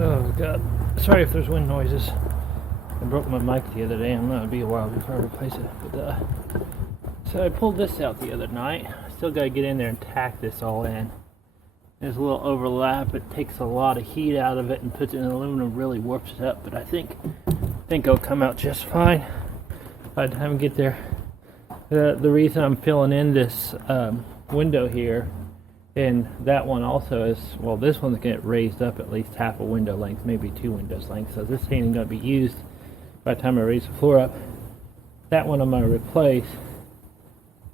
Oh god, sorry if there's wind noises. I broke my mic the other day and that would be a while before I replace it. But so I pulled this out the other night. Still gotta get in there and tack this all in. There's a little overlap. It takes a lot of heat out of it and puts it in aluminum, really warps it up. But I think it'll come out just fine by the time we get there. The reason I'm filling in this window here, and that one also is, well, this one's going to get raised up at least half a window length, maybe 2 windows length. So this ain't going to be used by the time I raise the floor up. That one I'm going to replace.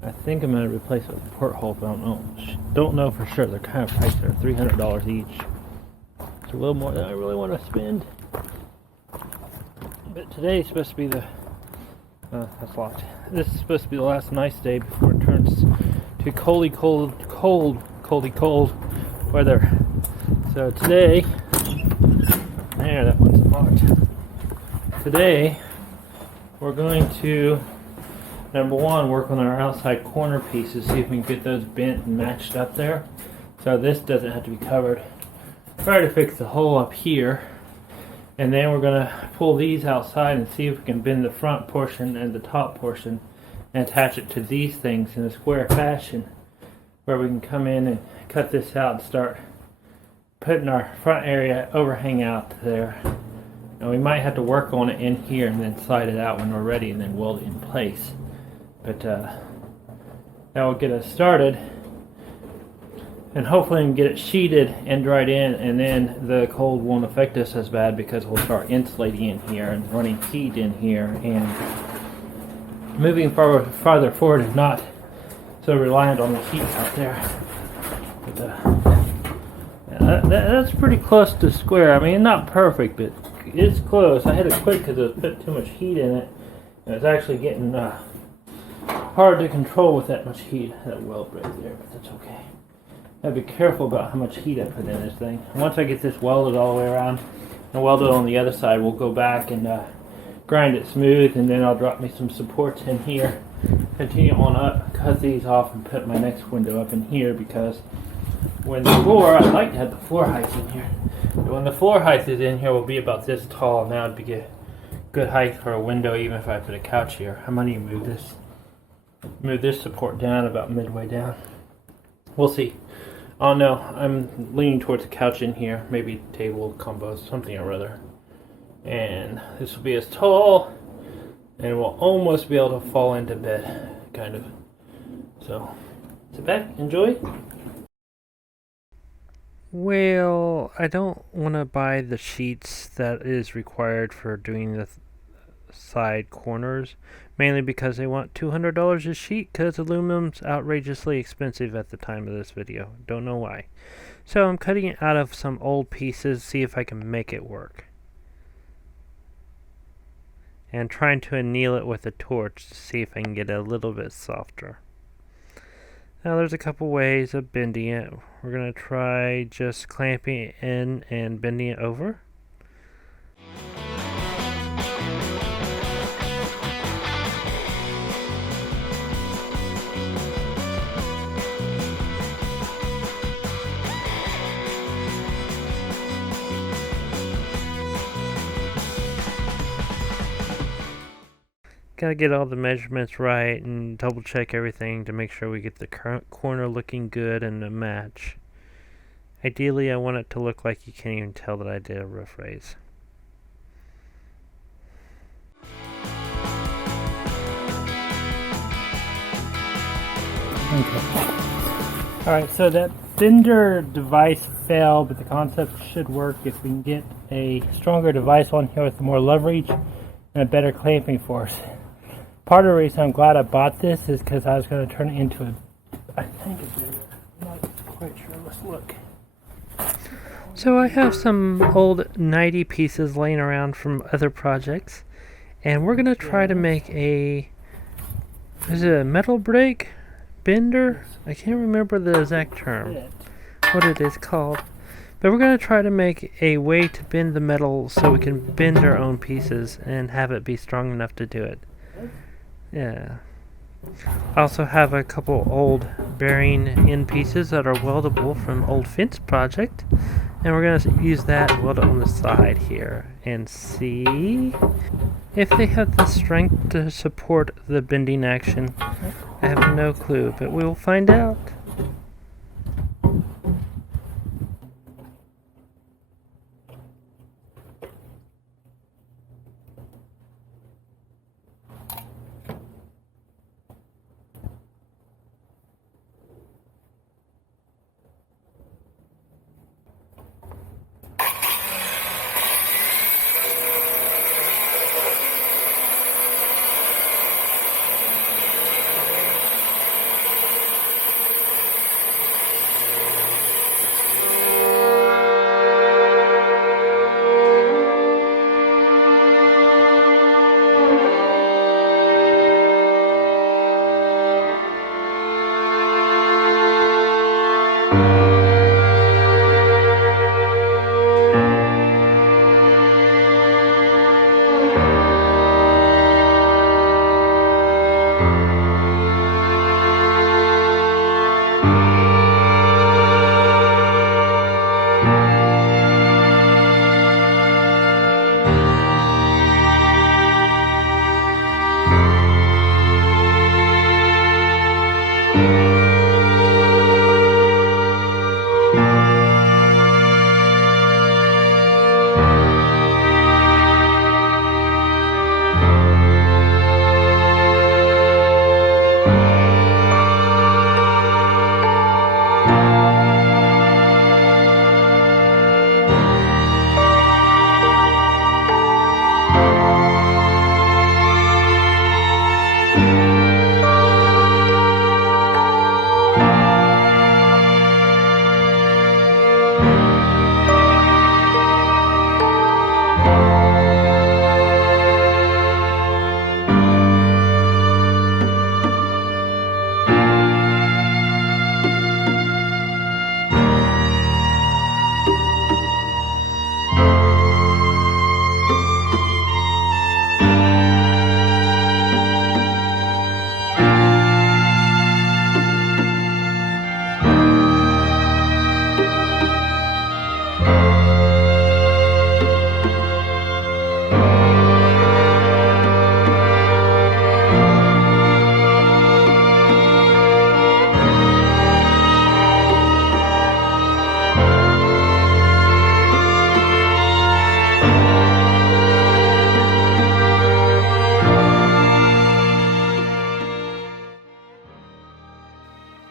I think I'm going to replace it with a porthole, but I don't know. Don't know for sure. They're kind of priced. They're $300 each. It's a little more than I really want to spend. But today's supposed to be the that's locked. This is supposed to be the last nice day before it turns to coldy cold weather. So today, there, that one's locked. Today, we're going to, number one, work on our outside corner pieces, see if we can get those bent and matched up there. So this doesn't have to be covered. Try to fix the hole up here. And then we're going to pull these outside and see if we can bend the front portion and the top portion and attach it to these things in a square fashion where we can come in and cut this out and start putting our front area overhang out there. And we might have to work on it in here and then slide it out when we're ready and then weld it in place. But that will get us started. And hopefully we can get it sheeted and dried in, and then the cold won't affect us as bad because we'll start insulating in here and running heat in here and moving farther forward and not so reliant on the heat out there. But that's pretty close to square. I mean, not perfect, but it's close. I had to quit because I put too much heat in it. And it's actually getting hard to control with that much heat. That weld right there, but that's okay. Gotta be careful about how much heat I put in this thing. Once I get this welded all the way around and welded on the other side, we'll go back and grind it smooth, and then I'll drop me some supports in here, continue on up, cut these off, and put my next window up in here, because when the floor, I'd like to have the floor height in here. But when the floor height is in here, will be about this tall, and that would be a good height for a window, even if I put a couch here. I might even move this support down about midway down. We'll see. Oh no, I'm leaning towards a couch in here, maybe table, combo, something or other. And this will be as tall, and we'll almost be able to fall into bed, kind of. So, sit back, enjoy. Well, I don't want to buy the sheets that is required for doing the side corners, mainly because they want $200 a sheet, because aluminum's outrageously expensive at the time of this video. Don't know why. So I'm cutting it out of some old pieces, see if I can make it work. And trying to anneal it with a torch to see if I can get it a little bit softer. Now there's a couple ways of bending it. We're going to try just clamping it in and bending it over. Gotta get all the measurements right and double check everything to make sure we get the current corner looking good and a match. Ideally, I want it to look like you can't even tell that I did a roof raise. Okay. Alright, so that bender device failed, but the concept should work if we can get a stronger device on here with more leverage and a better clamping force. Part of the reason I'm glad I bought this is because I was going to turn it into I think a bigger. I'm not quite sure. Let's look. So I have some old 90 pieces laying around from other projects, and we're going to try to make is it a metal brake bender? I can't remember the exact term, what it is called. But we're going to try to make a way to bend the metal so we can bend our own pieces and have it be strong enough to do it. Yeah. I also have a couple old bearing end pieces that are weldable from old fence project, and we're going to use that and weld it on the side here and see if they have the strength to support the bending action. I have no clue, but we'll find out.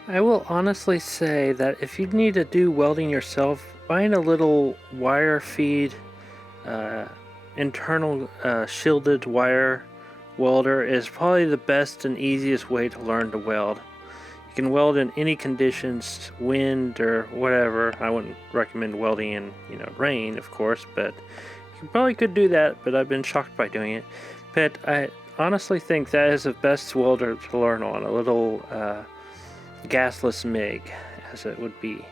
I will honestly say that if you need to do welding yourself, buying a little wire feed, uh, internal shielded wire welder is probably the best and easiest way to learn to weld. You can weld in any conditions, wind or whatever. I wouldn't recommend welding in, rain, of course, but you probably could do that, but I've been shocked by doing it. But I honestly think that is the best welder to learn on, a little gasless MIG, as it would be.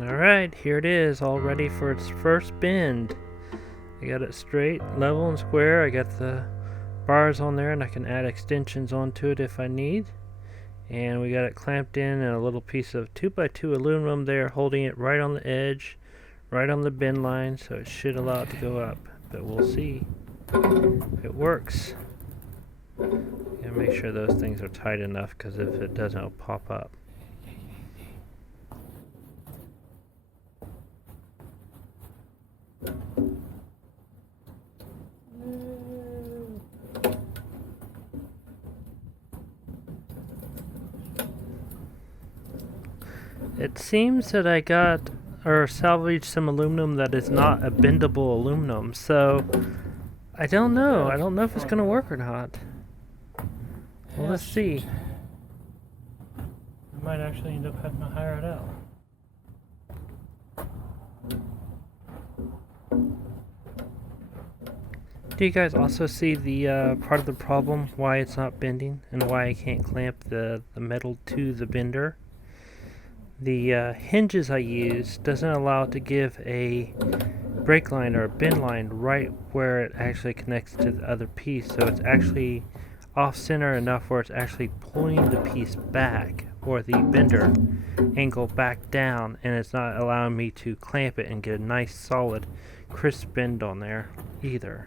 Alright, here it is, all ready for its first bend. I got it straight, level, and square. I got the bars on there, and I can add extensions onto it if I need. And we got it clamped in a little piece of 2x2 aluminum there, holding it right on the edge, right on the bend line, so it should allow it to go up. But we'll see if it works. Gotta make sure those things are tight enough, because if it doesn't, it'll pop up. It seems that I got or salvaged some aluminum that is not a bendable aluminum, so I don't know. I don't know if it's going to work or not. Well, let's see. I might actually end up having to hire it out. Do you guys also see the part of the problem why it's not bending and why I can't clamp the metal to the bender? The hinges I use doesn't allow it to give a brake line or a bend line right where it actually connects to the other piece, so it's actually off center enough where it's actually pulling the piece back, or the bender angle back down, and it's not allowing me to clamp it and get a nice solid crisp bend on there either.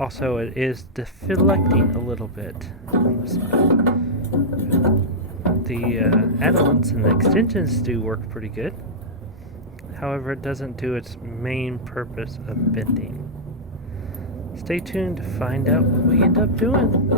Also, it is deflecting a little bit on the side. The add-ons and the extensions do work pretty good. However, it doesn't do its main purpose of bending. Stay tuned to find out what we end up doing.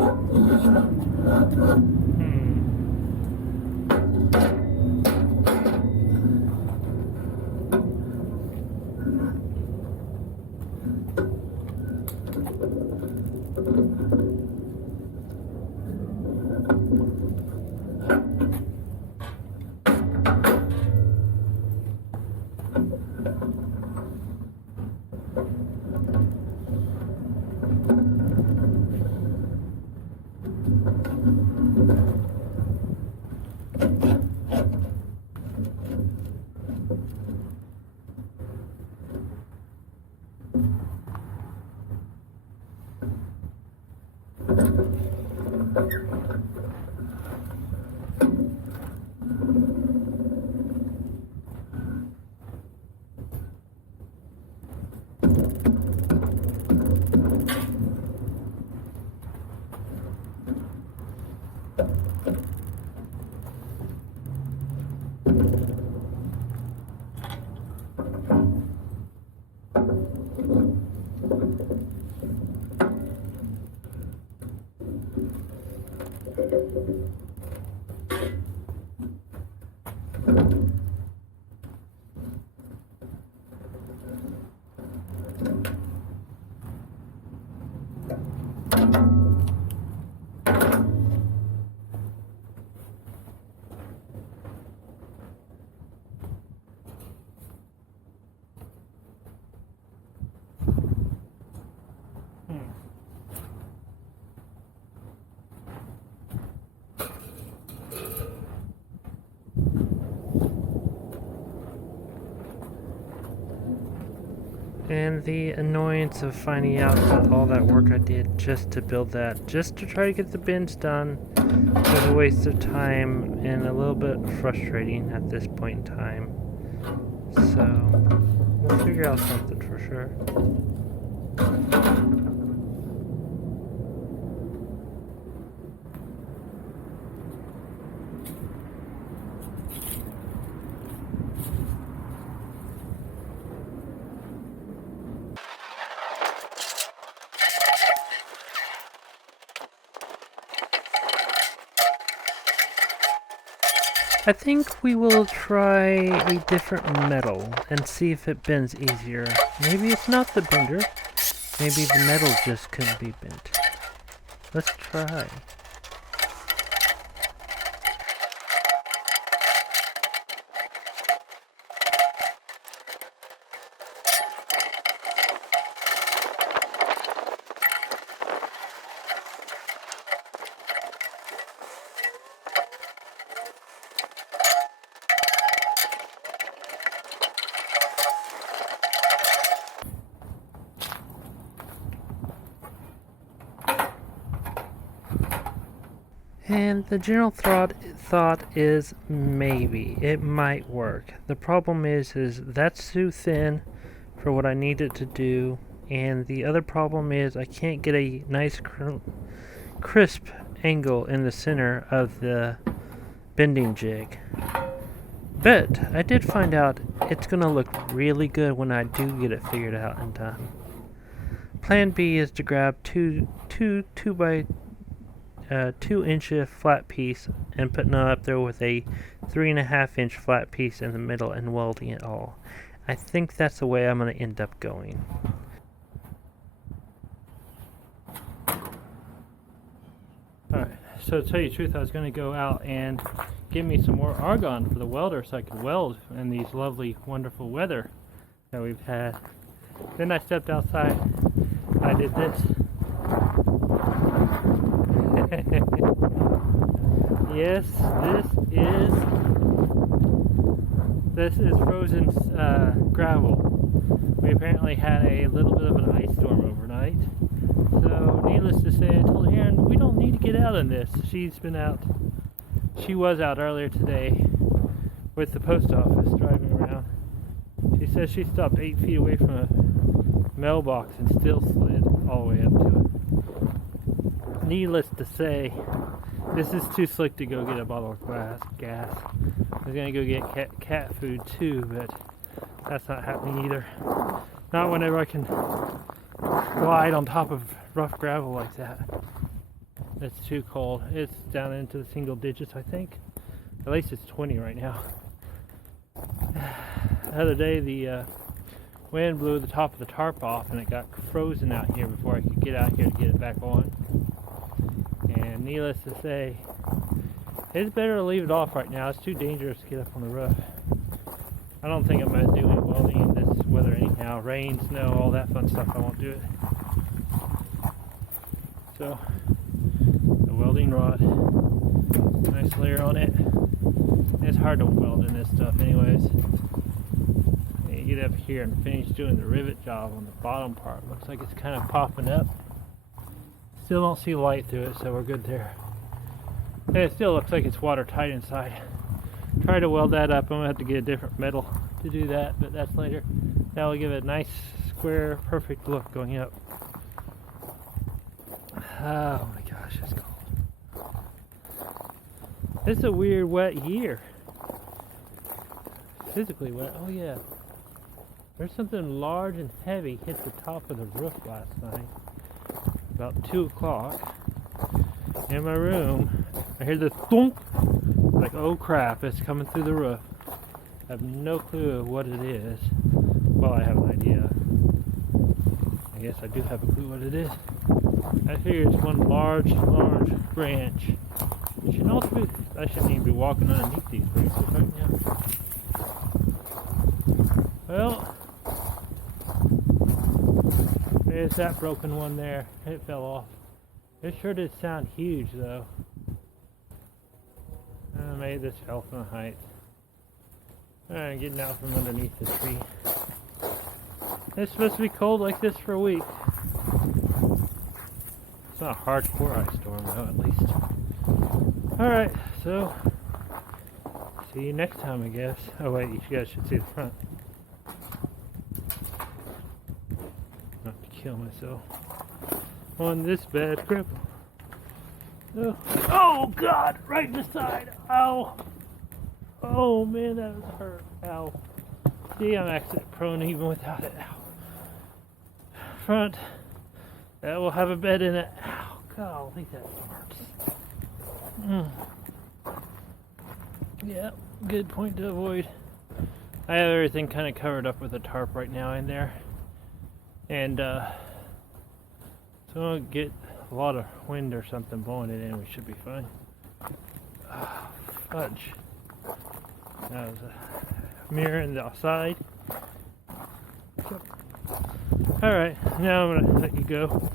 And the annoyance of finding out that all that work I did just to build that, just to try to get the bins done, was a waste of time and a little bit frustrating at this point in time. So, we'll figure out something for sure. I think we will try a different metal and see if it bends easier. Maybe it's not the bender. Maybe the metal just couldn't be bent. Let's try. And the general thought is maybe it might work. The problem is that's too thin for what I need it to do, and the other problem is I can't get a nice crisp angle in the center of the bending jig. But I did find out it's gonna look really good when I do get it figured out and done. Plan B is to grab two by 2-inch flat piece and putting it up there with a 3.5-inch flat piece in the middle and welding it all. I think that's the way I'm going to end up going. Alright, so to tell you the truth, I was going to go out and get me some more argon for the welder so I could weld in these lovely, wonderful weather that we've had. Then I stepped outside I did this. Yes, this is frozen gravel. We apparently had a little bit of an ice storm overnight. So, needless to say, I told Erin we don't need to get out in this. She's been out. She was out earlier today with the post office driving around. She says she stopped 8 feet away from a mailbox and still slid all the way up to it. Needless to say, this is too slick to go get a bottle of gas. I was going to go get cat food too, but that's not happening either. Not whenever I can glide on top of rough gravel like that. It's too cold. It's down into the single digits, I think. At least it's 20 right now. The other day, the wind blew the top of the tarp off and it got frozen out here before I could get out here to get it back on. And needless to say, it's better to leave it off right now. It's too dangerous to get up on the roof. I don't think I'm going to do any welding in this weather anyhow. Rain, snow, all that fun stuff, I won't do it. So, the welding rod, nice layer on it. It's hard to weld in this stuff anyways. And you get up here and finish doing the rivet job on the bottom part. Looks like it's kind of popping up. Still don't see light through it, so we're good there. And it still looks like it's watertight inside. Try to weld that up. I'm gonna have to get a different metal to do that, but that's later. That will give it a nice, square, perfect look going up. Oh my gosh, it's cold. It's a weird wet year. Physically wet. Oh yeah. There's something large and heavy hit the top of the roof last night. About 2 o'clock. In my room, I hear this thunk. Like, oh crap, it's coming through the roof. I have no clue what it is. Well, I have an idea. I guess I do have a clue what it is. I figure it's one large branch. It should also be, I shouldn't even be walking underneath these branches right now. Well, there's that broken one there. It fell off. It sure did sound huge though. Maybe this fell from the height. Alright, getting out from underneath the tree. It's supposed to be cold like this for a week. It's not a hardcore ice storm though, at least. Alright, so see you next time, I guess. Oh wait, you guys should see the front. Not to kill myself on this bad cripple. Oh God, right in the side. Ow. Oh man, that was hurt. Ow. See, I'm accident prone even without it. Ow. Front. That will have a bed in it. Ow. Golly, that hurts. Yeah, good point to avoid. I have everything kind of covered up with a tarp right now in there. And, so I'll get a lot of wind or something blowing it in. We should be fine. Oh, fudge. That was a mirror in the side. Alright, now I'm gonna let you go.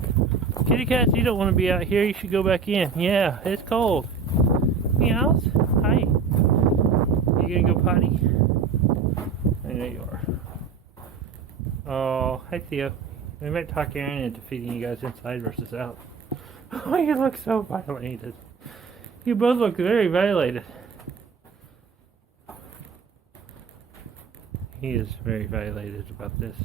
Kitty cats, you don't want to be out here. You should go back in. Yeah, it's cold. Meows. Hi. You gonna go potty? I know you are. Oh, hi Theo. We might talk Aaron into feeding you guys inside versus out. Oh, you look so violated. You both look very violated. He is very violated about this.